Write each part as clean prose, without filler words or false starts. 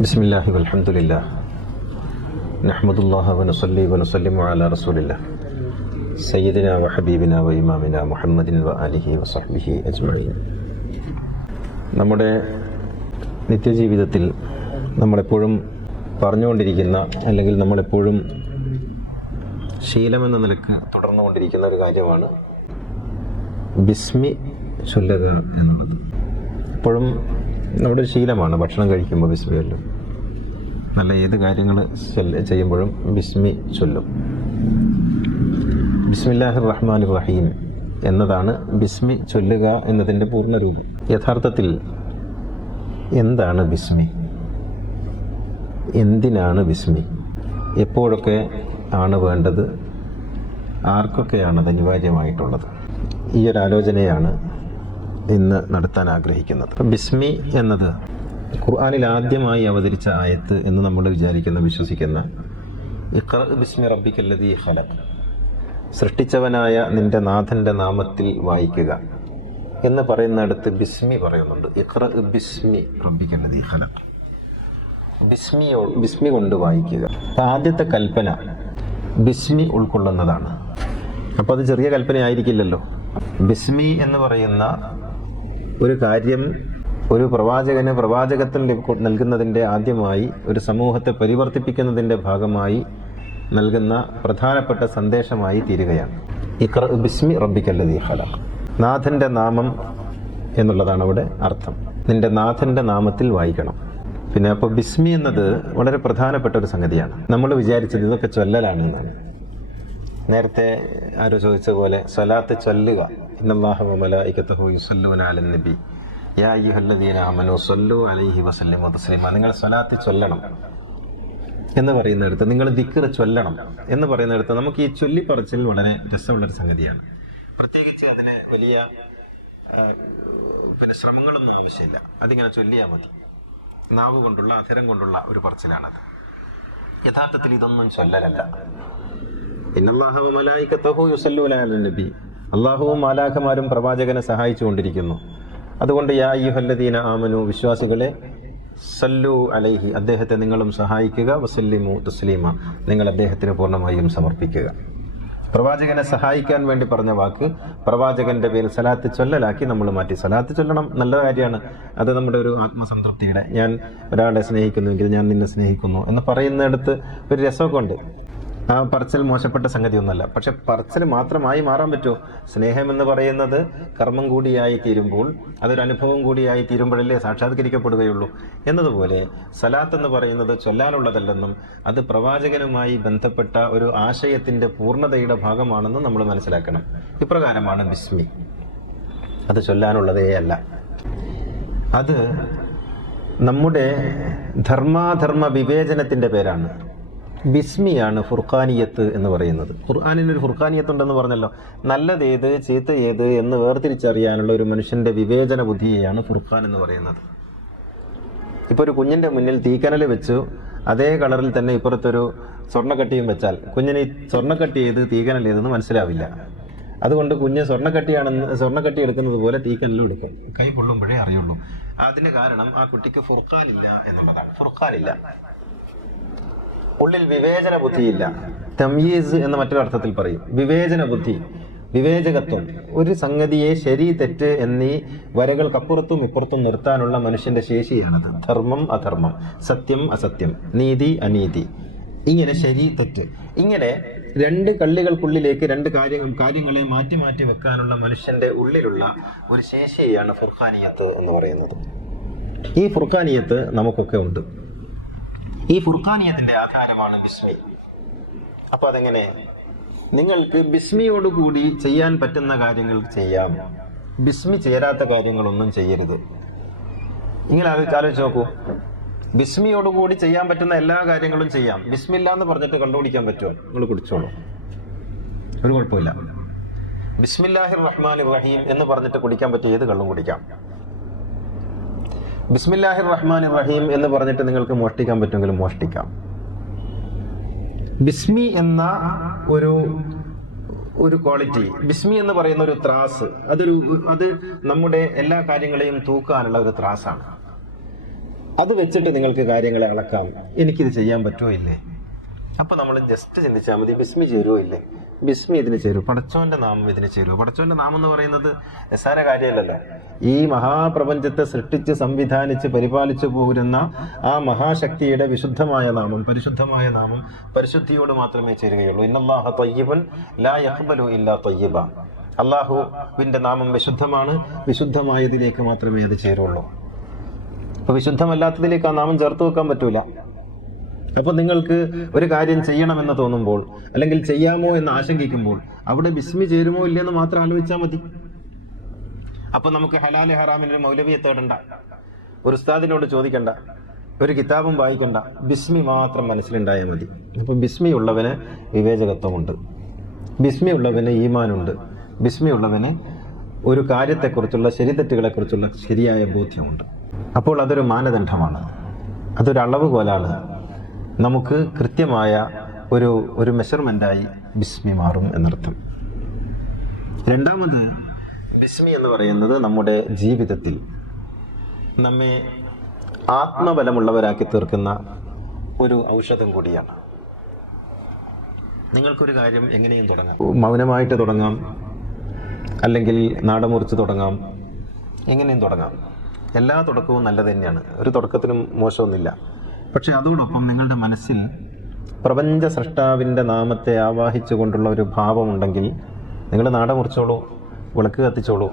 ബിസ്മില്ലാഹി വൽഹംദുലില്ലാഹ് നഹ്മദുല്ലാഹ വനസ്സല്ലി വനസ്സല്ലിമു അലാ റസൂലില്ലാഹ് സയ്യിദിനാ വഹബീബിനാ വഇമാമിനാ മുഹമ്മദിൻ വആലിഹി വസഹ്ബിഹി അജ്മഈൻ. നമ്മുടെ നിത്യജീവിതത്തിൽ നമ്മളെപ്പോഴും പറഞ്ഞുകൊണ്ടിരിക്കുന്ന, അല്ലെങ്കിൽ നമ്മളെപ്പോഴും ശീലമെന്ന നിലക്ക് തുടർന്നുകൊണ്ടിരിക്കുന്ന ഒരു കാര്യമാണ് ബിസ്മി ചൊല്ലുക എന്നുള്ളത്. എപ്പോഴും നമ്മുടെ ഒരു ശീലമാണ് ഭക്ഷണം കഴിക്കുമ്പോൾ ബിസ്മി ചൊല്ലും, നല്ല ഏത് കാര്യങ്ങൾ ചെയ്യുമ്പോഴും ബിസ്മി ചൊല്ലും. ബിസ്മില്ലാഹിർ റഹ്മാനിർ റഹീം എന്നതാണ് ബിസ്മി ചൊല്ലുക എന്നതിൻ്റെ പൂർണ്ണരൂപം. യഥാർത്ഥത്തിൽ എന്താണ് ബിസ്മി? എന്തിനാണ് ബിസ്മി? എപ്പോഴൊക്കെ ആണ് വേണ്ടത്? ആർക്കൊക്കെയാണ് അത് അനിവാര്യമായിട്ടുള്ളത്? ഈ ഒരു ആലോചനയാണ് ഇന്ന് നടത്താൻ ആഗ്രഹിക്കുന്നത്. ബിസ്മി എന്നത് ഖുർആനിൽ ആദ്യമായി അവതരിച്ച ആയത്ത് എന്ന് നമ്മൾ വിശ്വസിക്കുന്ന ഇഖ്റ ബിസ്മി റബ്ബിക്കല്ലദീ ഖലഖ്, സൃഷ്ടിച്ചവനായ നിന്റെ നാഥൻ്റെ നാമത്തിൽ വായിക്കുക എന്ന് പറയുന്നിടത്ത് ബിസ്മി പറയുന്നുണ്ട്. ഇഖ്റ ബിസ്മി റബ്ബിക്കല്ലദീ ഖലഖ്, ബിസ്മി കൊണ്ട് വായിക്കുക. അപ്പം ആദ്യത്തെ കൽപ്പന ബിസ്മി ഉൾക്കൊള്ളുന്നതാണ്. അപ്പോൾ അത് ചെറിയ കൽപ്പന ആയിരിക്കില്ലല്ലോ. ബിസ്മി എന്ന് പറയുന്ന ഒരു കാര്യം ഒരു പ്രവാചകന് പ്രവാചകത്വം നൽകുന്നതിൻ്റെ ആദ്യമായി, ഒരു സമൂഹത്തെ പരിവർത്തിപ്പിക്കുന്നതിൻ്റെ ഭാഗമായി നൽകുന്ന പ്രധാനപ്പെട്ട സന്ദേശമായി തീരുകയാണ്. ഇഖ്റ ബിസ്മി റബ്ബിക്കല്ലദീ ഖലഖ്, നാഥൻ്റെ നാമം എന്നുള്ളതാണ് അവിടെ അർത്ഥം. നിന്റെ നാഥൻ്റെ നാമത്തിൽ വായിക്കണം. പിന്നെ അപ്പോൾ ബിസ്മി എന്നത് വളരെ പ്രധാനപ്പെട്ട ഒരു സംഗതിയാണ്. നമ്മൾ വിചാരിച്ചത് ഇതൊക്കെ ചൊല്ലലാണ് എന്നാണ്. നേരത്തെ ആരോ ചോദിച്ച പോലെ സ്വലാത്ത് ചൊല്ലുക, ഇന്നല്ലാഹ വമലായികതഹു യുസല്ലൂന അലൻ നബി യാ അയ്യുഹല്ലദീന ആമനൂ സ്വല്ലൂ അലൈഹി വസല്ലിമു തസ്ലീമാ, നിങ്ങൾ സ്വലാത്ത് ചൊല്ലണം എന്ന് പറയുന്നിടത്ത്, നിങ്ങൾ ദിക്ർ ചൊല്ലണം എന്ന് പറയുന്നിടത്ത് നമുക്ക് ഈ ചൊല്ലിപ്പറച്ചിൽ വളരെ രസമുള്ളൊരു സംഗതിയാണ്. പ്രത്യേകിച്ച് അതിന് വലിയ ശ്രമങ്ങളൊന്നും ആവശ്യമില്ല. അതിങ്ങനെ ചൊല്ലിയാൽ മതി. നാവ് കൊണ്ടുള്ള, അധരം കൊണ്ടുള്ള ഒരു പറച്ചിലാണത്. യഥാർത്ഥത്തിൽ ഇതൊന്നും ചൊല്ലലല്ല. ഇന്നല്ലാഹ വമലായികതഹു യുസല്ലൂന അലൻ നബി, അല്ലാഹുവും മാലാഖമാരും പ്രവാചകനെ സഹായിച്ചുകൊണ്ടിരിക്കുന്നു. അതുകൊണ്ട് യാ അയ്യുഹല്ലദീന ആമനു, വിശ്വാസികളെ, സല്ലു അലൈഹി, അദ്ദേഹത്തെ നിങ്ങളും സഹായിക്കുക, വസല്ലിമു തസ്ലീമ, നിങ്ങൾ അദ്ദേഹത്തിന് പൂർണ്ണമായും സമർപ്പിക്കുക. പ്രവാചകനെ സഹായിക്കാൻ വേണ്ടി പറഞ്ഞ വാക്ക് പ്രവാചകന്റെ പേരിൽ സലാത്ത് ചൊല്ലലാക്കി നമ്മൾ മാറ്റി. സലാത്ത് ചൊല്ലണം, നല്ല കാര്യമാണ്. അത് നമ്മുടെ ഒരു ആത്മസംതൃപ്തിയുടെ, ഞാൻ ഒരാളെ സ്നേഹിക്കുന്നുവെങ്കിൽ ഞാൻ നിന്നെ സ്നേഹിക്കുന്നു എന്ന് പറയുന്നിടത്ത് ഒരു രസമൊക്കെ ഉണ്ട്. ആ പറച്ചിൽ മോശപ്പെട്ട സംഗതിയൊന്നുമല്ല. പക്ഷെ പറച്ചിൽ മാത്രമായി മാറാൻ പറ്റുമോ? സ്നേഹം എന്ന് പറയുന്നത് കർമ്മം കൂടിയായി തീരുമ്പോൾ, അതൊരു അനുഭവം കൂടിയായി തീരുമ്പോഴല്ലേ സാക്ഷാത്കരിക്കപ്പെടുകയുള്ളൂ. എന്നതുപോലെ സലാത്ത് എന്ന് പറയുന്നത് ചൊല്ലാനുള്ളതല്ലെന്നും അത് പ്രവാചകനുമായി ബന്ധപ്പെട്ട ഒരു ആശയത്തിന്റെ പൂർണ്ണതയുടെ ഭാഗമാണെന്നും നമ്മൾ മനസ്സിലാക്കണം. ഇപ്രകാരമാണ് ബിസ്മി. അത് ചൊല്ലാനുള്ളതേ അല്ല. അത് നമ്മുടെ ധർമാധർമ്മ വിവേചനത്തിന്റെ പേരാണ്. ബിസ്മിയാണ് ഫുർഖാനിയത്ത് എന്ന് പറയുന്നത്. ഖുർആനിനൊരു ഫുർഖാനിയത്ത് ഉണ്ടെന്ന് പറഞ്ഞല്ലോ. നല്ലതേത് ചീത്ത ഏത് എന്ന് വേർതിരിച്ചറിയാനുള്ള ഒരു മനുഷ്യന്റെ വിവേചന ബുദ്ധിയെയാണ് ഫുർഖാൻ എന്ന് പറയുന്നത്. ഇപ്പോൾ ഒരു കുഞ്ഞിന്റെ മുന്നിൽ തീക്കനൽ വെച്ചു അതേ കളറിൽ തന്നെ ഇപ്പുറത്തൊരു സ്വർണ്ണക്കട്ടിയും വെച്ചാൽ കുഞ്ഞിന് ഈ സ്വർണ്ണക്കട്ടി ഏത് തീക്കനൽ ഏതെന്ന് മനസ്സിലാവില്ല. അതുകൊണ്ട് കുഞ്ഞ് സ്വർണ്ണക്കട്ടി എടുക്കുന്നത് പോലെ തീക്കനലും എടുക്കും. കൈ കൊള്ളുമ്പോഴേ അറിയുള്ളൂ. അതിന് കാരണം ആ കുട്ടിക്ക് ഫുർഖാനില്ല എന്നുള്ളതാണ്. ഫുർഖാനില്ല, ഉള്ളിൽ വിവേചന ബുദ്ധിയില്ല. തംയീസ് എന്ന മറ്റൊരർത്ഥത്തിൽ പറയും. വിവേചന ബുദ്ധി, വിവേചകത്വം, ഒരു സംഗതിയെ ശരി തെറ്റ് എന്നീ വരകൾക്കപ്പുറത്തും ഇപ്പുറത്തും നിർത്താനുള്ള മനുഷ്യന്റെ ശേഷിയാണത്. ധർമ്മം അധർമ്മം, സത്യം അസത്യം, നീതി അനീതി, ഇങ്ങനെ ശരി തെറ്റ്, ഇങ്ങനെ രണ്ട് കള്ളികൾക്കുള്ളിലേക്ക് രണ്ട് കാര്യങ്ങളെ മാറ്റി മാറ്റി വെക്കാനുള്ള മനുഷ്യന്റെ ഉള്ളിലുള്ള ഒരു ശേഷിയാണ് ഫുർഖാനിയത്ത് എന്ന് പറയുന്നത്. ഈ ഫുർഖാനിയത്ത് നമുക്കൊക്കെ ഉണ്ട്. ഈ ഫുർഖാനിയത്തിന്റെ ആധാരമാണ് ബിസ്മി. അപ്പൊ അതെങ്ങനെ? നിങ്ങൾക്ക് ബിസ്മിയോടുകൂടി ചെയ്യാൻ പറ്റുന്ന കാര്യങ്ങൾ ചെയ്യാം, ബിസ്മി ചേരാത്ത കാര്യങ്ങളൊന്നും ചെയ്യരുത്. ഇങ്ങനെ ആലോചിച്ച് നോക്കൂ. ബിസ്മിയോടുകൂടി ചെയ്യാൻ പറ്റുന്ന എല്ലാ കാര്യങ്ങളും ചെയ്യാം. ബിസ്മില്ല എന്ന് പറഞ്ഞിട്ട് കണ്ടുപിടിക്കാൻ പറ്റുമോ? നിങ്ങൾ കുടിച്ചോളൂ, ഒരു കുഴപ്പമില്ല. ബിസ്മില്ലാഹിർ റഹ്മാനിർ റഹീം എന്ന് പറഞ്ഞിട്ട് കുടിക്കാൻ പറ്റിയ ഏത് കള്ളും കുടിക്കാം. ബിസ്മില്ലാഹിർ റഹ്മാനിർ റഹീം എന്ന് പറഞ്ഞിട്ട് നിങ്ങൾക്ക് മോഷ്ടിക്കാൻ പറ്റുമെങ്കിലും മോഷ്ടിക്കാം. ബിസ്മി എന്ന ഒരു ക്വാളിറ്റി, ബിസ്മി എന്ന് പറയുന്ന ഒരു ത്രാസ്, അത് നമ്മുടെ എല്ലാ കാര്യങ്ങളെയും തൂക്കാനുള്ള ഒരു ത്രാസാണ്. അത് വെച്ചിട്ട് നിങ്ങൾക്ക് കാര്യങ്ങളെ അളക്കാം. എനിക്കിത് ചെയ്യാൻ പറ്റുമോ ഇല്ലേ? അപ്പോൾ നമ്മൾ ജസ്റ്റ് ചിന്തിച്ചാൽ മതി, ബിസ്മി ചേരുമോ ഇല്ലേ? ബിസ്മി ഇതിന് ചേരും, പടച്ചോന്റെ നാമം ഇതിന് ചേരുമോ? പടച്ചോന്റെ നാമം എന്ന് പറയുന്നത് നിസ്സാര കാര്യമല്ലല്ലോ. ഈ മഹാപ്രപഞ്ചത്തെ സൃഷ്ടിച്ച് സംവിധാനിച്ച് പരിപാലിച്ചു പോരുന്ന ആ മഹാശക്തിയുടെ വിശുദ്ധമായ നാമം, പരിശുദ്ധമായ നാമം പരിശുദ്ധിയോട് മാത്രമേ ചേരുകയുള്ളൂ. ഇന്നല്ലാഹ ത്വയ്യിബുൻ ലാ യഖ്ബലു ഇല്ലാ ത്വയ്യിബ. അള്ളാഹുവിന്റെ നാമം വിശുദ്ധമാണ്, വിശുദ്ധമായതിലേക്ക് മാത്രമേ അത് ചേരുള്ളൂ. അപ്പൊ വിശുദ്ധമല്ലാത്തതിലേക്ക് ആ നാമം ചേർത്ത് വെക്കാൻ പറ്റൂല. അപ്പൊ നിങ്ങൾക്ക് ഒരു കാര്യം ചെയ്യണമെന്ന് തോന്നുമ്പോൾ, അല്ലെങ്കിൽ ചെയ്യാമോ എന്ന് ആശങ്കിക്കുമ്പോൾ, അവിടെ ബിസ്മി ചേരുമോ ഇല്ലെന്ന് മാത്രം ആലോചിച്ചാൽ മതി. അപ്പൊ നമുക്ക് ഹലാൽ ഹറാമിനൊരു മൗലവിയെ തേടണ്ട, ഒരു ഉസ്താദിനോട് ചോദിക്കണ്ട, ഒരു കിതാബും വായിക്കണ്ട, ബിസ്മി മാത്രം മനസ്സിലുണ്ടായാൽ മതി. അപ്പൊ ബിസ്മി ഉള്ളവന് വിവേചകത്വമുണ്ട്, ബിസ്മി ഉള്ളവന് ഈമാനുണ്ട്, ബിസ്മി ഉള്ളവന് ഒരു കാര്യത്തെക്കുറിച്ചുള്ള ശരിതെറ്റുകളെക്കുറിച്ചുള്ള ശരിയായ ബോധ്യമുണ്ട്. അപ്പോൾ അതൊരു മാനദണ്ഡമാണ്, അതൊരു അളവുകോലാണ്. നമുക്ക് കൃത്യമായ ഒരു മെഷർമെന്റായി ബിസ്മി മാറും എന്നർത്ഥം. രണ്ടാമത്, ബിസ്മി എന്ന് പറയുന്നത് നമ്മുടെ ജീവിതത്തിൽ നമ്മെ ആത്മബലമുള്ളവരാക്കി തീർക്കുന്ന ഒരു ഔഷധം കൂടിയാണ്. നിങ്ങൾക്കൊരു കാര്യം എങ്ങനെയും തുടങ്ങാം. മൗനമായിട്ട് തുടങ്ങാം, അല്ലെങ്കിൽ നാടമുറിച്ച് തുടങ്ങാം, എങ്ങനെയും തുടങ്ങാം. എല്ലാ തുടക്കവും നല്ലത് തന്നെയാണ്, ഒരു തുടക്കത്തിനും മോശമൊന്നുമില്ല. പക്ഷെ അതോടൊപ്പം നിങ്ങളുടെ മനസ്സിൽ പ്രപഞ്ച സൃഷ്ടാവിൻ്റെ നാമത്തെ ആവാഹിച്ചുകൊണ്ടുള്ള ഒരു ഭാവമുണ്ടെങ്കിൽ നിങ്ങൾ നാടമുറിച്ചോളൂ, വിളക്ക് കത്തിച്ചോളൂ,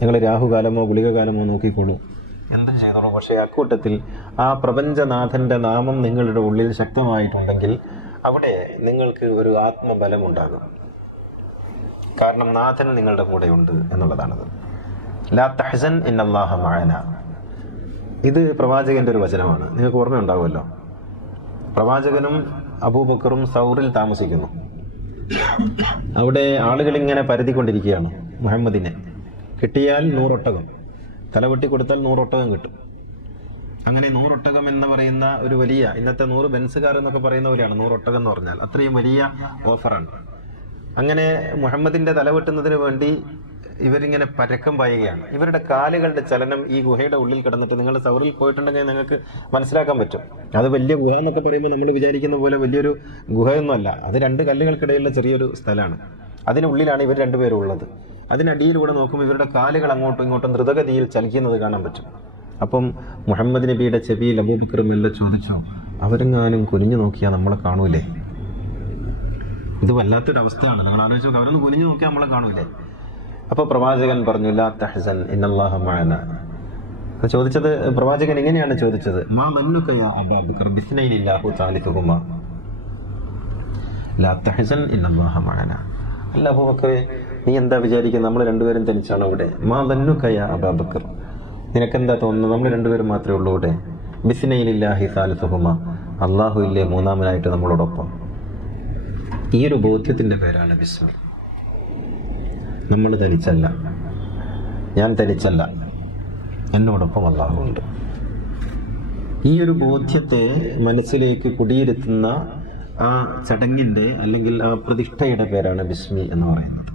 നിങ്ങൾ രാഹുകാലമോ ഗുളികകാലമോ നോക്കിക്കോളൂ, എന്തും ചെയ്തോളൂ. പക്ഷേ അക്കൂട്ടത്തിൽ ആ പ്രപഞ്ചനാഥൻ്റെ നാമം നിങ്ങളുടെ ഉള്ളിൽ ശക്തമായിട്ടുണ്ടെങ്കിൽ അവിടെ നിങ്ങൾക്ക് ഒരു ആത്മബലമുണ്ടാകും. കാരണം നാഥൻ നിങ്ങളുടെ കൂടെയുണ്ട് എന്നുള്ളതാണത്. ലാ തഹ്സൻ ഇന്നല്ലാഹ മഅന. ഇത് പ്രവാചകന്റെ ഒരു വചനമാണ്, നിങ്ങൾക്ക് ഓർമ്മയുണ്ടാവുമല്ലോ. പ്രവാചകനും അബൂബക്കറും സൗറിൽ താമസിക്കുന്നു. അവിടെ ആളുകൾ ഇങ്ങനെ പരതിക്കൊണ്ടിരിക്കുകയാണ്. മുഹമ്മദിനെ കിട്ടിയാൽ 100 ഒട്ടകം, തലവെട്ടി കൊടുത്താൽ 100 ഒട്ടകം കിട്ടും. അങ്ങനെ 100 ഒട്ടകം എന്ന് പറയുന്ന ഒരു വലിയ, ഇന്നത്തെ 100 ബെൻസുകാർ എന്നൊക്കെ പറയുന്ന പോലെയാണ് 100 ഒട്ടകം എന്ന് പറഞ്ഞാൽ, അത്രയും വലിയ ഓഫറാണ്. അങ്ങനെ മുഹമ്മദിന്റെ തലവെട്ടുന്നതിന് വേണ്ടി ഇവരിങ്ങനെ പരക്കം പായുകയാണ്. ഇവരുടെ കാലുകളുടെ ചലനം ഈ ഗുഹയുടെ ഉള്ളിൽ കിടന്നിട്ട് നിങ്ങൾ സൗറിൽ പോയിട്ടുണ്ടെങ്കിൽ നിങ്ങൾക്ക് മനസ്സിലാക്കാൻ പറ്റും. അത് വലിയ ഗുഹ എന്നൊക്കെ പറയുമ്പോൾ നമ്മൾ വിചാരിക്കുന്ന പോലെ വലിയൊരു ഗുഹയൊന്നുമല്ല. അത് 2 കല്ലുകൾക്കിടയിലുള്ള ചെറിയൊരു സ്ഥലമാണ്. അതിനുള്ളിലാണ് ഇവർ രണ്ടുപേരും ഉള്ളത്. അതിനടിയിലൂടെ നോക്കുമ്പോൾ ഇവരുടെ കാലുകൾ അങ്ങോട്ടും ഇങ്ങോട്ടും ദ്രുതഗതിയിൽ ചലിക്കുന്നത് കാണാൻ പറ്റും. അപ്പം മുഹമ്മദ് നബിയുടെ ചെവിയിൽ അബൂബക്കർ മെല്ലെ ചോദിച്ചു, അവരെങ്ങാനും കുനിഞ്ഞു നോക്കിയാൽ നമ്മളെ കാണൂലേ? ഇത് വല്ലാത്തൊരവസ്ഥയാണ്, നിങ്ങൾ ആലോചിച്ച് നോക്കുക. അവരൊന്ന് കുനിഞ്ഞു നോക്കിയാൽ നമ്മളെ കാണൂലേ? അപ്പോൾ പ്രവാചകൻ പറഞ്ഞു, ലാ തഹ്സൻ ഇന്നല്ലാഹ മഅന. ചോദിച്ചത് പ്രവാചകൻ ഇങ്ങനെയാണ് ചോദിച്ചത്, മാ ദന്നുക യാ അബൂബക്കർ ബിസ്നൈനി അല്ലാഹു തആലിതുഹുമാ ലാ തഹ്സൻ ഇന്നല്ലാഹ മഅന. അല്ല അബൂബക്കറെ, നീ എന്താ വിചാരിക്കുന്നത് നമ്മൾ രണ്ടുപേരും തനിച്ചാണ് ഇവിടെ? മാ ദന്നുക യാ അബൂബക്കർ, നിനക്കെന്താ തോന്നുന്നത് നമ്മൾ രണ്ടുപേരും മാത്രമേ ഉള്ളൂ ഇവിടെ? ബിസ്നൈനി അല്ലാഹി തആലിതുഹുമാ, അല്ലാഹു ഇല്ലേ മൂന്നാമനായിട്ട് നമ്മളോടൊപ്പം. ഈ ഒരു ബോധ്യത്തിന്റെ പേരാണ് ബിസ്മി. നമ്മൾ തനിച്ചല്ല, ഞാൻ തനിച്ചല്ല, എന്നോടൊപ്പം അല്ലാഹു ഉണ്ട്. ഈ ഒരു ബോധ്യത്തെ മനസ്സിലേക്ക് കുടിയിരുത്തുന്ന ആ ചടങ്ങിൻ്റെ അല്ലെങ്കിൽ ആ പ്രതിഷ്ഠയുടെ പേരാണ് ബിസ്മി എന്ന് പറയുന്നത്.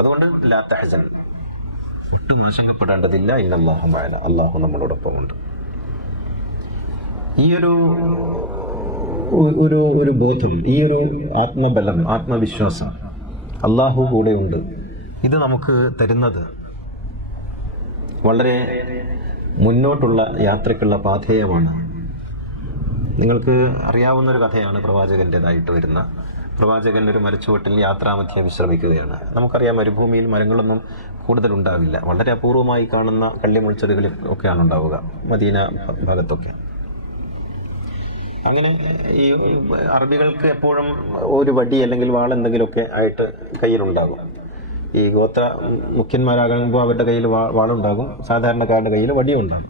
അതുകൊണ്ട് ലാ തഹ്സൻ, ഒട്ടും ആശങ്കപ്പെടേണ്ടതില്ല, ഇന്നല്ലാഹു മഅന, അല്ലാഹു നമ്മളോടൊപ്പമുണ്ട്. ഈ ഒരു ബോധം, ഈ ഒരു ആത്മബലം, ആത്മവിശ്വാസം, അല്ലാഹു കൂടെയുണ്ട്, ഇത് നമുക്ക് തരുന്നത് വളരെ മുന്നോട്ടുള്ള യാത്രയ്ക്കുള്ള പാഥേയമാണ്. നിങ്ങൾക്ക് അറിയാവുന്നൊരു കഥയാണ് പ്രവാചകൻ്റെതായിട്ട് വരുന്ന. പ്രവാചകൻ ഒരു മരച്ചുവട്ടിൽ യാത്രാമധ്യേ വിശ്രമിക്കുകയാണ്. നമുക്കറിയാം, മരുഭൂമിയിൽ മരങ്ങളൊന്നും കൂടുതലുണ്ടാവില്ല, വളരെ അപൂർവമായി കാണുന്ന കള്ളിമുൾച്ചെടികളിൽ ഒക്കെയാണ് ഉണ്ടാവുക, മദീന ഭാഗത്തൊക്കെ. അങ്ങനെ ഈ അറബികൾക്ക് എപ്പോഴും ഒരു വടി അല്ലെങ്കിൽ വാൾ എന്തെങ്കിലുമൊക്കെ ആയിട്ട് കയ്യിലുണ്ടാകും. ഈ ഗോത്ര മുഖ്യന്മാരാകുമ്പോൾ അവരുടെ കയ്യിൽ വാളുണ്ടാകും, സാധാരണക്കാരുടെ കയ്യിൽ വടിയും ഉണ്ടാകും.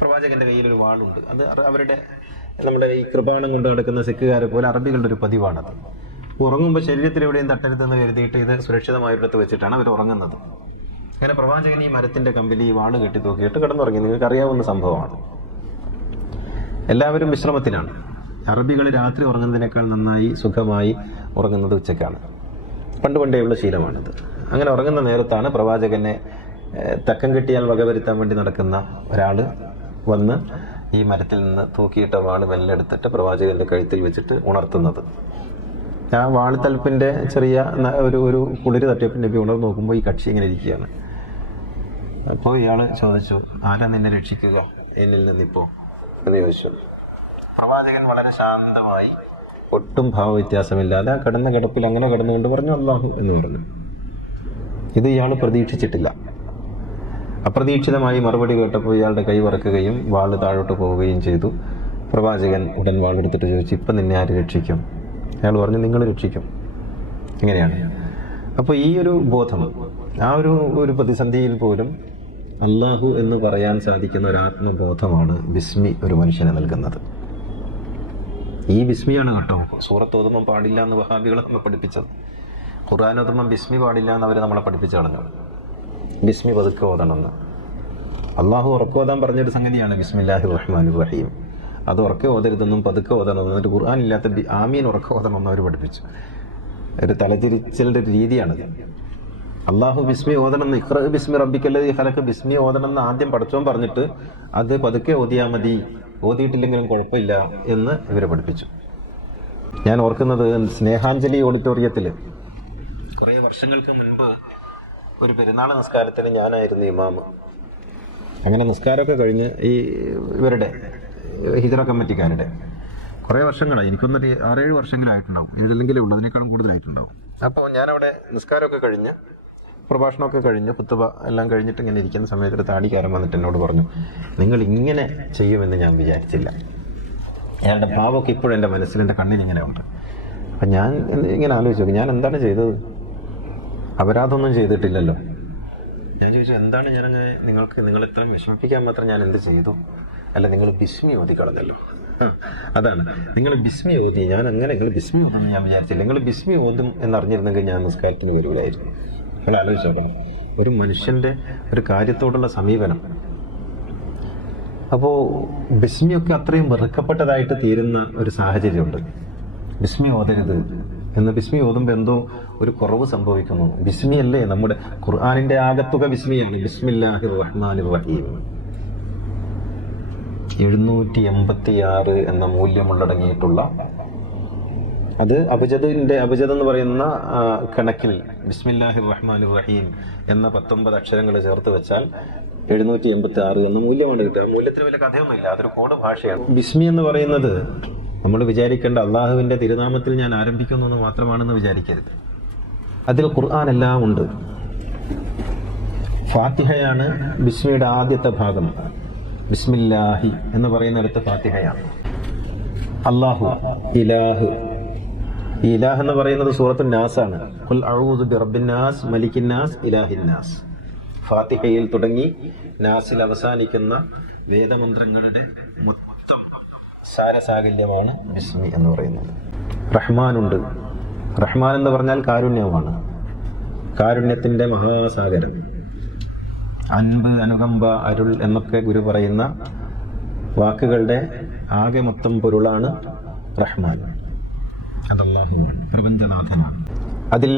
പ്രവാചകന്റെ കയ്യിൽ ഒരു വാളുണ്ട്. അത് അവരുടെ നമ്മുടെ ഈ കൃപാണം കൊണ്ട് നടക്കുന്ന സിഖുകാരെ പോലെ അറബികളുടെ ഒരു പതിവാണത്. ഉറങ്ങുമ്പോൾ ശരീരത്തിൽ എവിടെയും തട്ടരുതെന്ന് കരുതിയിട്ട് ഇത് സുരക്ഷിതമായിടത്ത് വെച്ചിട്ടാണ് അവർ ഉറങ്ങുന്നത്. അങ്ങനെ പ്രവാചകൻ ഈ മരത്തിന്റെ കമ്പിൽ ഈ വാള് കെട്ടി തൂക്കിയിട്ട് കിടന്നുറങ്ങി. നിങ്ങൾക്ക് അറിയാവുന്ന സംഭവമാണ്. എല്ലാവരും വിശ്രമത്തിലാണ്. അറബികൾ രാത്രി ഉറങ്ങുന്നതിനേക്കാൾ നന്നായി സുഖമായി ഉറങ്ങുന്നത് ഉച്ചയ്ക്കാണ്. പണ്ട് പണ്ടേയുള്ള ശീലമാണത്. അങ്ങനെ ഉറങ്ങുന്ന നേരത്താണ് പ്രവാചകനെ തക്കം കിട്ടിയാൽ വകവരുത്താൻ വേണ്ടി നടക്കുന്ന ഒരാൾ വന്ന് ഈ മരത്തിൽ നിന്ന് തൂക്കിയിട്ട വാൾ മെല്ലെ എടുത്തിട്ട് പ്രവാചകന്റെ കഴുത്തിൽ വെച്ചിട്ട് ഉണർത്തുന്നത്. ആ വാൾത്തലപ്പിന്റെ ചെറിയ ഒരു കുളിര് തട്ടിയപ്പോൾ നബി ഉണർന്ന് നോക്കുമ്പോൾ ഈ കക്ഷി ഇങ്ങനെ ഇരിക്കുകയാണ്. അപ്പോൾ ഇയാൾ ചോദിച്ചു, ആരാ നിന്നെ രക്ഷിക്കുക എന്നിൽ നിന്നിപ്പോ എന്ന് ചോദിച്ചു. പ്രവാചകൻ വളരെ ശാന്തമായി, ഒട്ടും ഭാവവ്യത്യാസമില്ലാതെ ആ കിടന്ന കിടപ്പിൽ അങ്ങനെ കിടന്നുകൊണ്ട് പറഞ്ഞു, അല്ലാഹു എന്ന് പറഞ്ഞു. ഇത് ഇയാൾ പ്രതീക്ഷിച്ചിട്ടില്ല. അപ്രതീക്ഷിതമായി മറുപടി കേട്ടപ്പോൾ ഇയാളുടെ കൈ വറക്കുകയും വാള് താഴോട്ട് പോവുകയും ചെയ്തു. പ്രവാചകൻ ഉടൻ വാളെടുത്തിട്ട് ചോദിച്ചു, ഇപ്പം നിന്നെ ആര് രക്ഷിക്കും? അയാൾ പറഞ്ഞു, നിങ്ങൾ രക്ഷിക്കും. ഇങ്ങനെയാണ്. അപ്പോൾ ഈ ഒരു ബോധം, ആ ഒരു പ്രതിസന്ധിയിൽ പോലും അല്ലാഹു എന്ന് പറയാൻ സാധിക്കുന്ന ഒരു ആത്മബോധമാണ് ബിസ്മി ഒരു മനുഷ്യനെ നൽകുന്നത്. ഈ ബിസ്മിയാണ് കേട്ടോ സൂറത്ത് ഓതുമ്പം പാടില്ല എന്ന് വഹാബികളെ നമ്മൾ പഠിപ്പിച്ചത്. ഖുർആൻ ഓതുമ്പം ബിസ്മി പാടില്ല എന്ന് അവർ നമ്മളെ പഠിപ്പിച്ചു കളഞ്ഞു. ബിസ്മി പതുക്കെ ഓതണമെന്ന്. അള്ളാഹു ഉറക്കെ ഓതാൻ പറഞ്ഞൊരു സംഗതിയാണ് ബിസ്മില്ലാഹിർ റഹ്മാനിർ റഹീം. അത് ഉറക്കെ ഓതരുതെന്നും പതുക്കെ ഓതണമെന്നും, എന്നിട്ട് ഖുർആൻ ഇല്ലാത്ത ആമീൻ ഉറക്കെ ഓതണമെന്ന് അവർ പഠിപ്പിച്ചു. ഒരു തലതിരിച്ചലിൻ്റെ ഒരു രീതിയാണത്. അള്ളാഹു ബിസ്മി ഓതണമെന്ന്, ഇഖ്റ ബിസ്മി റബ്ബിക്കല്ലദീ ഖലഖ്, ബിസ്മി ഓതണമെന്ന് ആദ്യം പഠിച്ചോൻ പറഞ്ഞിട്ട് അത് പതുക്കെ ഓതിയാൽ മതി, ഓതിയിട്ടില്ലെങ്കിലും കുഴപ്പമില്ല എന്ന് ഇവരെ പഠിപ്പിച്ചു. ഞാൻ ഓർക്കുന്നത് സ്നേഹാഞ്ജലി ഓഡിറ്റോറിയത്തിൽ കുറേ വർഷങ്ങൾക്ക് മുൻപ് ഒരു പെരുന്നാൾ നിസ്കാരത്തിന് ഞാനായിരുന്നു ഇമാമ്. അങ്ങനെ നിസ്കാരമൊക്കെ കഴിഞ്ഞ് ഈ ഇവരുടെ ഹിജ്റ കമ്മിറ്റിക്കാരുടെ കുറേ വർഷങ്ങളായി, എനിക്കൊന്നൊരു 6-7 വർഷങ്ങളായിട്ടുണ്ടാവും, ഇതിലെങ്കിലും ഉള്ളൂ, അതിനേക്കാളും കൂടുതലായിട്ടുണ്ടാവും. അപ്പോൾ ഞാനവിടെ നിസ്കാരമൊക്കെ കഴിഞ്ഞ് പ്രഭാഷണമൊക്കെ കഴിഞ്ഞ് കുത്തുബ എല്ലാം കഴിഞ്ഞിട്ട് ഇങ്ങനെ ഇരിക്കുന്ന സമയത്ത് താടിക്കാരൻ വന്നിട്ട് എന്നോട് പറഞ്ഞു, നിങ്ങൾ ഇങ്ങനെ ചെയ്യുമെന്ന് ഞാൻ വിചാരിച്ചില്ല. അയാളുടെ ഭാവമൊക്കെ ഇപ്പോഴും എൻ്റെ മനസ്സിൽ, എൻ്റെ കണ്ണിൽ ഇങ്ങനെ ഉണ്ട്. അപ്പം ഞാൻ ഇങ്ങനെ ആലോചിച്ചു നോക്കി, ഞാൻ എന്താണ് ചെയ്തത്? അപരാധമൊന്നും ചെയ്തിട്ടില്ലല്ലോ. ഞാൻ ചോദിച്ചു, എന്താണ് ഞാനങ്ങനെ നിങ്ങൾ ഇത്രയും വിഷമിപ്പിക്കാൻ മാത്രം ഞാൻ എന്ത് ചെയ്തു? അല്ല, നിങ്ങൾ ബിസ്മി ഓതി കളഞ്ഞല്ലോ. അതാണ്, നിങ്ങൾ ബിസ്മി ഓതി. ഞാൻ അങ്ങനെ നിങ്ങൾ ബിസ്മി ഓതുമെന്ന് ഞാൻ വിചാരിച്ചില്ല. നിങ്ങൾ ബിസ്മി ഓതും എന്നറിഞ്ഞിരുന്നെങ്കിൽ ഞാൻ നിസ്കാരത്തിന് വരില്ലായിരുന്നു. നിങ്ങൾ ആലോചിച്ച് നോക്കണം ഒരു മനുഷ്യൻ്റെ ഒരു കാര്യത്തോടുള്ള സമീപനം. അപ്പോൾ ബിസ്മിയൊക്കെ അത്രയും വെറുക്കപ്പെട്ടതായിട്ട് തീരുന്ന ഒരു സാഹചര്യമുണ്ട്. ബിസ്മി ഓതരുത് എന്ന്, ബിസ്മി ഓതുമ്പോൾ എന്തോ ഒരു കുറവ് സംഭവിക്കുന്നു. ബിസ്മി അല്ലേ നമ്മുടെ ഖുർആനിന്റെ ആകത്തുക ബിസ്മിയാണ്. ബിസ്മില്ലാഹിർ റഹ്മാനിർ റഹീം 786 എന്ന മൂല്യമുള്ളടങ്ങിയിട്ടുള്ള, അത് അബജദ് എന്ന് പറയുന്ന കണക്കിൽ ബിസ്മില്ലാഹിർ റഹ്മാനിർ റഹീം എന്ന 19 അക്ഷരങ്ങൾ ചേർത്ത് വെച്ചാൽ 786 എന്ന മൂല്യമാണ് കിട്ടുക. ആ മൂല്യത്തിന് വലിയ കഥയൊന്നുമില്ല, അതൊരു കോഡ് ഭാഷയാണ്. ബിസ്മി എന്ന് പറയുന്നത് നമ്മൾ വിചാരിക്കേണ്ട അള്ളാഹുവിന്റെ തിരുനാമത്തിൽ ഞാൻ ആരംഭിക്കുന്നു മാത്രമാണെന്ന് വിചാരിക്കരുത്. അതിൽ ഖുർആൻ എല്ലാം ഉണ്ട്. ഫാത്തിഹയാണ് ബിസ്മിയുടെ ആദ്യത്തെ ഭാഗം. ബിസ്മില്ലാഹി എന്ന് പറയുന്നിടത്ത് ഫാത്തിഹയാണ്. അല്ലാഹു, ഇലാഹ്, ഈ ഇലാഹ് എന്ന് പറയുന്നത് സൂറത്തുൻ നാസാണ്. ഖുൽ അഊദു ബിറബ്ബിന്നാസ് മലിക്കിന്നാസ് ഇലാഹിന്നാസ്. ഫാത്തിഹയിൽ തുടങ്ങി നാസിൽ അവസാനിക്കുന്ന വേദമന്ത്രങ്ങളുടെ മൊത്തം സാരസാകല്യമാണ് ബിസ്മി എന്ന് പറയുന്നത്. റഹ്മാനുണ്ട്. റഹ്മാൻ എന്ന് പറഞ്ഞാൽ കാരുണ്യമാണ്, കാരുണ്യത്തിന്റെ മഹാസാഗരം. അൻപ്, അനുകമ്പ, അരുൾ എന്നൊക്കെ ഗുരു പറയുന്ന വാക്കുകളുടെ ആകെ മൊത്തം പൊരുളാണ് റഹ്മാൻ. അതല്ലാഹുവാണ്, പ്രപഞ്ചനാഥനാണ്. അതിൽ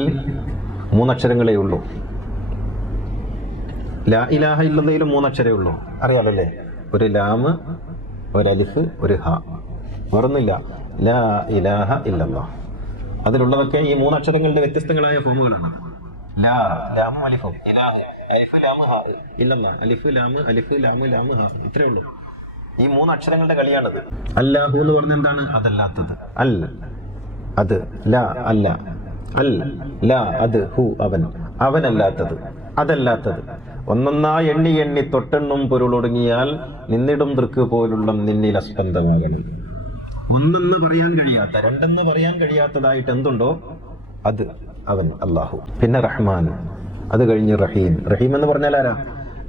3 അക്ഷരങ്ങളേ ഉള്ളൂ. ലാ ഇലാഹ ഇല്ലല്ലയിൽ 3 അക്ഷരേ ഉള്ളൂ, അറിയാലല്ലേ? ഒരു ലാമ്, ഒരു അലിഫ്, ഒരു ഹ, വേറൊന്നുമില്ല. ലാ ഇലാഹ ഇല്ലല്ലാഹ്. അതിലുള്ളതൊക്കെ ഈ 3 അക്ഷരങ്ങളുടെ വ്യത്യസ്തങ്ങളായ ഫോമുകളാണ്. ലാ, ലാമും അലിഫും, ഇലാഹ്, അലിഫ് ലാമ് ഹ, ഇല്ലല്ലാഹ്, അലിഫ് ലാമ്, അലിഫ് ലാമ്, ലാമ് ഹ, ഇത്രയേ ഉള്ളൂ. ഈ 3 അക്ഷരങ്ങളുടെ കളിയാണത്. അല്ലാഹു എന്ന് പറഞ്ഞ എന്താണ്? അതല്ലാത്തത്. അൽ, അത്, ലാ, അല്ല, അൽ, ലാ, അത്, ഹു, അവൻ, അവനല്ലാത്തത്, അതല്ലാത്തത്. ഒന്നൊന്നായി എണ്ണി എണ്ണി തൊട്ടെണ്ണും പൊരുളൊടുങ്ങിയാൽ നിന്നിടും ദൃക്ക് പോലുള്ള നിന്നിൽ അസ്പന്ദമാകണം. ഒന്നെന്ന് പറയാൻ കഴിയാത്ത, രണ്ടെന്ന് പറയാൻ കഴിയാത്തതായിട്ട് എന്തുണ്ടോ അത് അവൻ, അല്ലാഹു. പിന്നെ റഹ്മാൻ, അത് കഴിഞ്ഞ് റഹീം. റഹീം എന്ന് പറഞ്ഞാൽ ആരാ?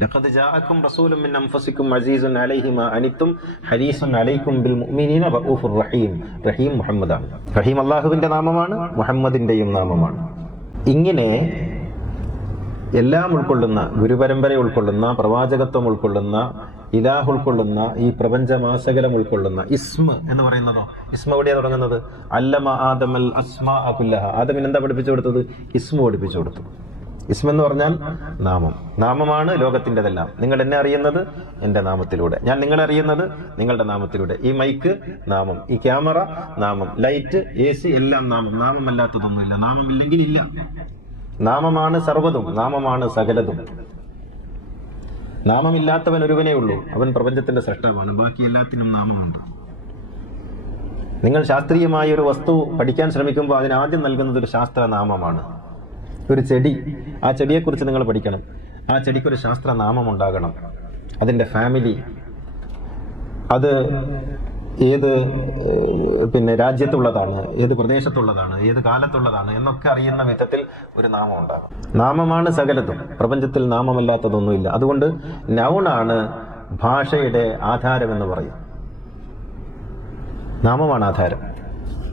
ലഖദ് ജാഅക്കും റസൂലുൻ മിൻ അൻഫുസിക്കും അസീസുൻ അലൈഹി മാ അനിത്തും ഹരീസുൻ അലൈക്കും ബിൽ മുഅ്മിനീന റഊഫുർ റഹീം. റഹീം മുഹമ്മദാണ്. റഹീം അല്ലാഹുവിന്റെ നാമമാണ്, മുഹമ്മദിന്റെയും നാമമാണ്. ഇങ്ങനെ എല്ലാം ഉൾക്കൊള്ളുന്ന, ഗുരുപരമ്പര ഉൾക്കൊള്ളുന്ന, പ്രവാചകത്വം ഉൾക്കൊള്ളുന്ന, ഇലാഹ് ഉൾക്കൊള്ളുന്ന, ഈ പ്രപഞ്ചമാസകലം ഉൾക്കൊള്ളുന്ന ഇസ്മ എന്ന് പറയുന്നതോ, ഇസ്മ എവിടെയാണ് തുടങ്ങുന്നത്? അല്ലമ ആദമൽ അസ്മാഅ കുല്ലഹ. ആദമിന് എന്താ പഠിപ്പിച്ചു കൊടുത്തത്? ഇസ്മ പഠിപ്പിച്ചു കൊടുത്തു. ഇസ്മ എന്ന് പറഞ്ഞാൽ നാമം. നാമമാണ് ലോകത്തിൻ്റെതെല്ലാം. നിങ്ങൾ എന്നെ അറിയുന്നത് എൻ്റെ നാമത്തിലൂടെ, ഞാൻ നിങ്ങളെ അറിയുന്നത് നിങ്ങളുടെ നാമത്തിലൂടെ. ഈ മൈക്ക് നാമം, ഈ ക്യാമറ നാമം, ലൈറ്റ്, AC എല്ലാം നാമം. നാമമല്ലാത്തതൊന്നുമില്ല. നാമമില്ലെങ്കിൽ ഇല്ല. നാമമാണ് സർവ്വതും, നാമമാണ് സകലതും. നാമമില്ലാത്തവൻ ഒരുവനേ ഉള്ളൂ, അവൻ പ്രപഞ്ചത്തിന്റെ സൃഷ്ടാവാണ്. ബാക്കി എല്ലാത്തിനും നാമമുണ്ട്. നിങ്ങൾ ശാസ്ത്രീയമായ ഒരു വസ്തു പഠിക്കാൻ ശ്രമിക്കുമ്പോൾ അതിനാദ്യം നൽകുന്നത് ഒരു ശാസ്ത്രനാമമാണ്. ഒരു ചെടി, ആ ചെടിയെക്കുറിച്ച് നിങ്ങൾ പഠിക്കണം. ആ ചെടിക്കൊരു ശാസ്ത്രനാമം ഉണ്ടാകണം. അതിൻ്റെ ഫാമിലി, അത് ഏത് രാജ്യത്തുള്ളതാണ്, ഏത് പ്രദേശത്തുള്ളതാണ്, ഏത് കാലത്തുള്ളതാണ് എന്നൊക്കെ അറിയുന്ന വിധത്തിൽ ഒരു നാമം ഉണ്ടാകും. നാമമാണ് സകലതും. പ്രപഞ്ചത്തിൽ നാമമല്ലാത്തതൊന്നുമില്ല. അതുകൊണ്ട് നൗണാണ് ഭാഷയുടെ ആധാരമെന്ന് പറയും. നാമമാണ് ആധാരം.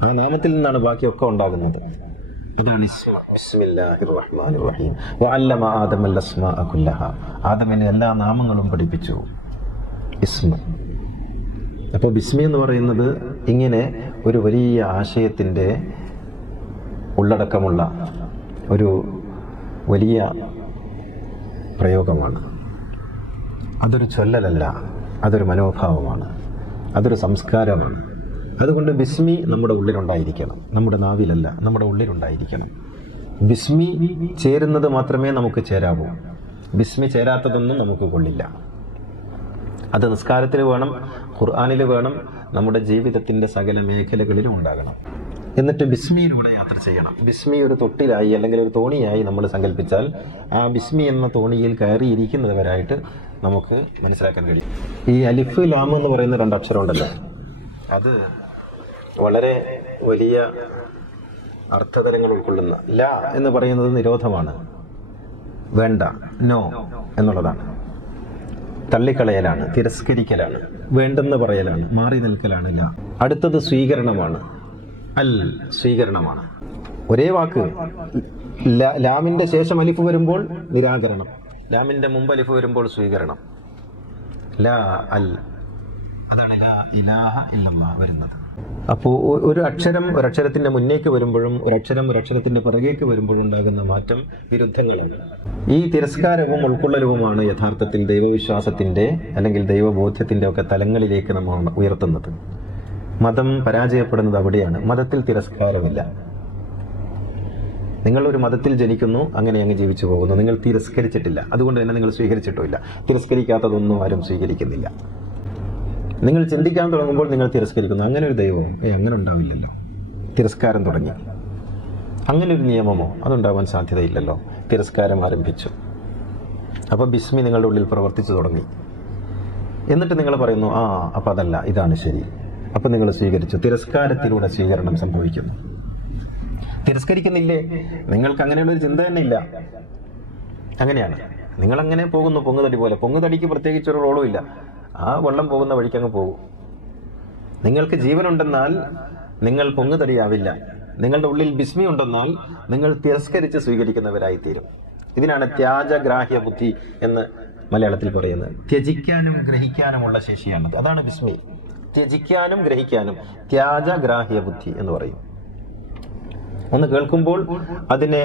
ആ നാമത്തിൽ നിന്നാണ് ബാക്കിയൊക്കെ ഉണ്ടാകുന്നത്. അതാണ് ഇസ്മ. ബിസ്മില്ലാഹിർ റഹ്മാനിർ റഹീം. വഅല്ലമ ആദമൽ അസ്മാഅ കുല്ലഹ. ആദമിന് എല്ലാ നാമങ്ങളും പഠിപ്പിച്ചു. ഇസ്മ. അപ്പോൾ ബിസ്മി എന്ന് പറയുന്നത് ഇങ്ങനെ ഒരു വലിയ ആശയത്തിൻ്റെ ഉള്ളടക്കമുള്ള ഒരു വലിയ പ്രയോഗമാണ്. അതൊരു ചൊല്ലലല്ല, അതൊരു മനോഭാവമാണ്, അതൊരു സംസ്കാരമാണ്. അതുകൊണ്ട് ബിസ്മി നമ്മുടെ ഉള്ളിലുണ്ടായിരിക്കണം, നമ്മുടെ നാവിലല്ല, നമ്മുടെ ഉള്ളിലുണ്ടായിരിക്കണം. ബിസ്മി ചേരുന്നത് മാത്രമേ നമുക്ക് ചേരാവൂ. ബിസ്മി ചേരാത്തതൊന്നും നമുക്ക് കൊള്ളില്ല. അത് നിസ്കാരത്തിൽ വേണം, ഖുർആനിൽ വേണം, നമ്മുടെ ജീവിതത്തിൻ്റെ സകല മേഖലകളിലും ഉണ്ടാകണം. എന്നിട്ട് ബിസ്മിയിലൂടെ യാത്ര ചെയ്യണം. ബിസ്മി ഒരു തൊട്ടിലായി അല്ലെങ്കിൽ ഒരു തോണിയായി നമ്മൾ സങ്കല്പിച്ചാൽ ആ ബിസ്മി എന്ന തോണിയിൽ കയറിയിരിക്കുന്നവരായിട്ട് നമുക്ക് മനസ്സിലാക്കാൻ കഴിയും. ഈ അലിഫ് ലാം എന്ന് പറയുന്ന 2 അക്ഷരം ഉണ്ടല്ലോ, അത് വളരെ വലിയ അർത്ഥതലങ്ങൾ ഉൾക്കൊള്ളുന്ന. ല എന്ന് പറയുന്നത് നിരോധമാണ്, വേണ്ട, നോ എന്നുള്ളതാണ്. തള്ളിക്കളയലാണ്, തിരസ്കരിക്കലാണ്, വേണ്ടെന്ന് പറയലാണ്, മാറി നിൽക്കലാണ് ല. അടുത്തത് സ്വീകരണമാണ്. അൽ സ്വീകരണമാണ്. ഒരേ വാക്ക്. ലാമിന്റെ ശേഷം അലിഫ് വരുമ്പോൾ നിരാകരണം, ലാമിന്റെ മുമ്പ് അലിഫ് വരുമ്പോൾ സ്വീകരണം. ലാ അൽ, അതാണ് ലാ ഇലാഹ ഇല്ലല്ലാഹ് വരുന്നത്. അപ്പോൾ ഒരു അക്ഷരം ഒരക്ഷരത്തിന്റെ മുന്നേക്ക് വരുമ്പോഴും ഒരക്ഷരം ഒരക്ഷരത്തിന്റെ പിറകേക്ക് വരുമ്പോഴും ഉണ്ടാകുന്ന മാറ്റം വിരുദ്ധങ്ങളാണ്. ഈ തിരസ്കാരവും ഉൾക്കൊള്ളലുമാണ് യഥാർത്ഥത്തിൽ ദൈവവിശ്വാസത്തിന്റെ അല്ലെങ്കിൽ ദൈവബോധ്യത്തിന്റെ ഒക്കെ തലങ്ങളിലേക്ക് നമ്മൾ ഉയർത്തുന്നത്. മതം പരാജയപ്പെടുന്നത് അവിടെയാണ്. മതത്തിൽ തിരസ്കാരമില്ല. നിങ്ങൾ ഒരു മതത്തിൽ ജനിക്കുന്നു, അങ്ങനെ അങ്ങ് ജീവിച്ചു പോകുന്നു. നിങ്ങൾ തിരസ്കരിച്ചിട്ടില്ല, അതുകൊണ്ട് തന്നെ നിങ്ങൾ സ്വീകരിച്ചിട്ടുമില്ല. തിരസ്കരിക്കാത്തതൊന്നും ആരും സ്വീകരിക്കുന്നില്ല. നിങ്ങൾ ചിന്തിക്കാൻ തുടങ്ങുമ്പോൾ നിങ്ങൾ തിരസ്കരിക്കുന്നു. അങ്ങനെ ഒരു ദൈവമോ? അങ്ങനെ ഉണ്ടാവില്ലല്ലോ. തിരസ്കാരം തുടങ്ങി. അങ്ങനെ ഒരു നിയമമോ? അതുണ്ടാവാൻ സാധ്യതയില്ലല്ലോ. തിരസ്കാരം ആരംഭിച്ചു. അപ്പോൾ ബിസ്മി നിങ്ങളുടെ ഉള്ളിൽ പ്രവർത്തിച്ചു തുടങ്ങി. എന്നിട്ട് നിങ്ങൾ പറയുന്നു, അപ്പം അതല്ല, ഇതാണ് ശരി. അപ്പം നിങ്ങൾ സ്വീകരിച്ചു. തിരസ്കാരത്തിലൂടെ സ്വീകരണം സംഭവിക്കുന്നു. തിരസ്കരിക്കുന്നില്ലേ? നിങ്ങൾക്ക് അങ്ങനെയുള്ളൊരു ചിന്ത തന്നെ ഇല്ല. അങ്ങനെയാണ് നിങ്ങളങ്ങനെ പോകുന്നു, പൊങ്ങുതടി പോലെ. പൊങ്ങുതടിക്ക് പ്രത്യേകിച്ചൊരു റോളും ഇല്ല. ആ വെള്ളം പോകുന്ന വഴിക്ക് അങ്ങ് പോകും. നിങ്ങൾക്ക് ജീവനുണ്ടെന്നാൽ നിങ്ങൾ പൊങ്ങുതടിയാവില്ല. നിങ്ങളുടെ ഉള്ളിൽ ബിസ്മി ഉണ്ടെന്നാൽ നിങ്ങൾ തിരസ്കരിച്ച് സ്വീകരിക്കുന്നവരായിത്തീരും. ഇതിനാണ് ത്യാജഗ്രാഹ്യ ബുദ്ധി എന്ന് മലയാളത്തിൽ പറയുന്നത്. ത്യജിക്കാനും ഗ്രഹിക്കാനുമുള്ള ശേഷിയാണത്. അതാണ് ബിസ്മി. ത്യജിക്കാനും ഗ്രഹിക്കാനും ത്യാജഗ്രാഹ്യ ബുദ്ധി എന്ന് പറയും. ഒന്ന് കേൾക്കുമ്പോൾ അതിനെ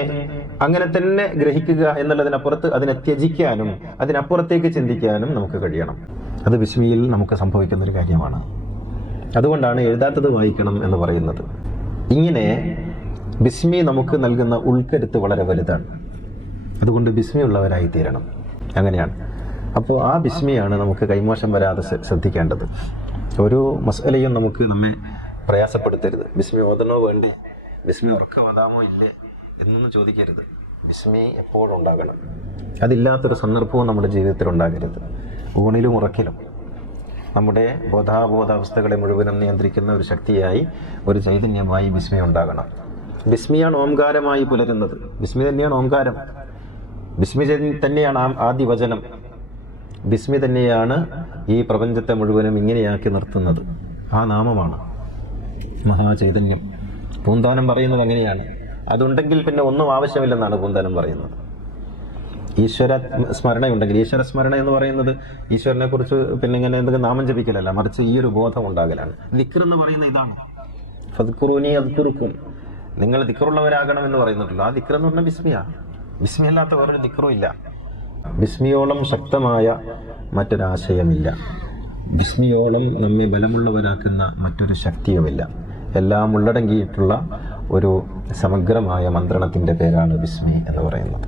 അങ്ങനെ തന്നെ ഗ്രഹിക്കുക എന്നുള്ളതിനപ്പുറത്ത് അതിനെ ത്യജിക്കാനും അതിനപ്പുറത്തേക്ക് ചിന്തിക്കാനും നമുക്ക് കഴിയണം. അത് ബിസ്മിയിൽ നമുക്ക് സംഭവിക്കുന്ന ഒരു കാര്യമാണ്. അതുകൊണ്ടാണ് എഴുതാത്തത് വായിക്കണം എന്ന് പറയുന്നത്. ഇങ്ങനെ ബിസ്മി നമുക്ക് നൽകുന്ന ഉൾക്കരുത്ത് വളരെ വലുതാണ്. അതുകൊണ്ട് ബിസ്മി ഉള്ളവരായി തീരണം. അങ്ങനെയാണ്. അപ്പോൾ ആ ബിസ്മിയാണ് നമുക്ക് കൈമോശം വരാതെ ശ്രദ്ധിക്കേണ്ടത്. ഒരു മസലയും നമുക്ക് നമ്മെ പ്രയാസപ്പെടുത്തരുത്. ബിസ്മി ഓതണോ വേണ്ടേ, ബിസ്മി ഉറക്കം ഓതാമോ ഇല്ലേ എന്നൊന്നും ചോദിക്കരുത്. ബിസ്മി എപ്പോഴും ഉണ്ടാകണം. അതില്ലാത്തൊരു സന്ദർഭവും നമ്മുടെ ജീവിതത്തിൽ ഉണ്ടാകരുത്. ഊണിലും ഉറക്കിലും നമ്മുടെ ബോധാബോധാവസ്ഥകളെ മുഴുവനും നിയന്ത്രിക്കുന്ന ഒരു ശക്തിയായി, ഒരു ചൈതന്യമായി ബിസ്മി ഉണ്ടാകണം. ബിസ്മിയാണ് ഓംകാരമായി പുലരുന്നത്. ബിസ്മി തന്നെയാണ് ഓംകാരം. ബിസ്മി തന്നെയാണ് ആദ്യ വചനം. ബിസ്മി തന്നെയാണ് ഈ പ്രപഞ്ചത്തെ മുഴുവനും ഇങ്ങനെയാക്കി നിർത്തുന്നത്. ആ നാമമാണ് മഹാചൈതന്യം. പൂന്താനം പറയുന്നത് അങ്ങനെയാണ്. അതുണ്ടെങ്കിൽ പിന്നെ ഒന്നും ആവശ്യമില്ലെന്നാണ് പൂന്താനം പറയുന്നത്. ഈശ്വര സ്മരണയുണ്ടെങ്കിൽ, ഈശ്വര സ്മരണ എന്ന് പറയുന്നത് ഈശ്വരനെ കുറിച്ച് പിന്നെ ഇങ്ങനെ എന്തെങ്കിലും നാമം ജപിക്കലല്ല, മറിച്ച് ഈ ഒരു ബോധം ഉണ്ടാകലാണ്. ദിക്ർ എന്ന് പറയുന്നത് ഇതാണ്. ഫദ്കുറൂനി അദ്കുറുക്കും, നിങ്ങൾ ദിക്റുള്ളവരാകണം എന്ന് പറയുന്നുണ്ടല്ലോ. ആ ദിക്ർ എന്ന് പറഞ്ഞാൽ ബിസ്മിയാണ്. ബിസ്മി അല്ലാത്ത വേറൊരു ദിക്റും ഇല്ല. ബിസ്മിയോളം ശക്തമായ മറ്റൊരാശയമില്ല. ബിസ്മിയോളം നമ്മെ ബലമുള്ളവരാക്കുന്ന മറ്റൊരു ശക്തിയുമില്ല. എല്ലാം ഉള്ളടങ്ങിയിട്ടുള്ള ഒരു സമഗ്രമായ മന്ത്രണത്തിൻ്റെ പേരാണ് ബിസ്മി എന്ന് പറയുന്നത്.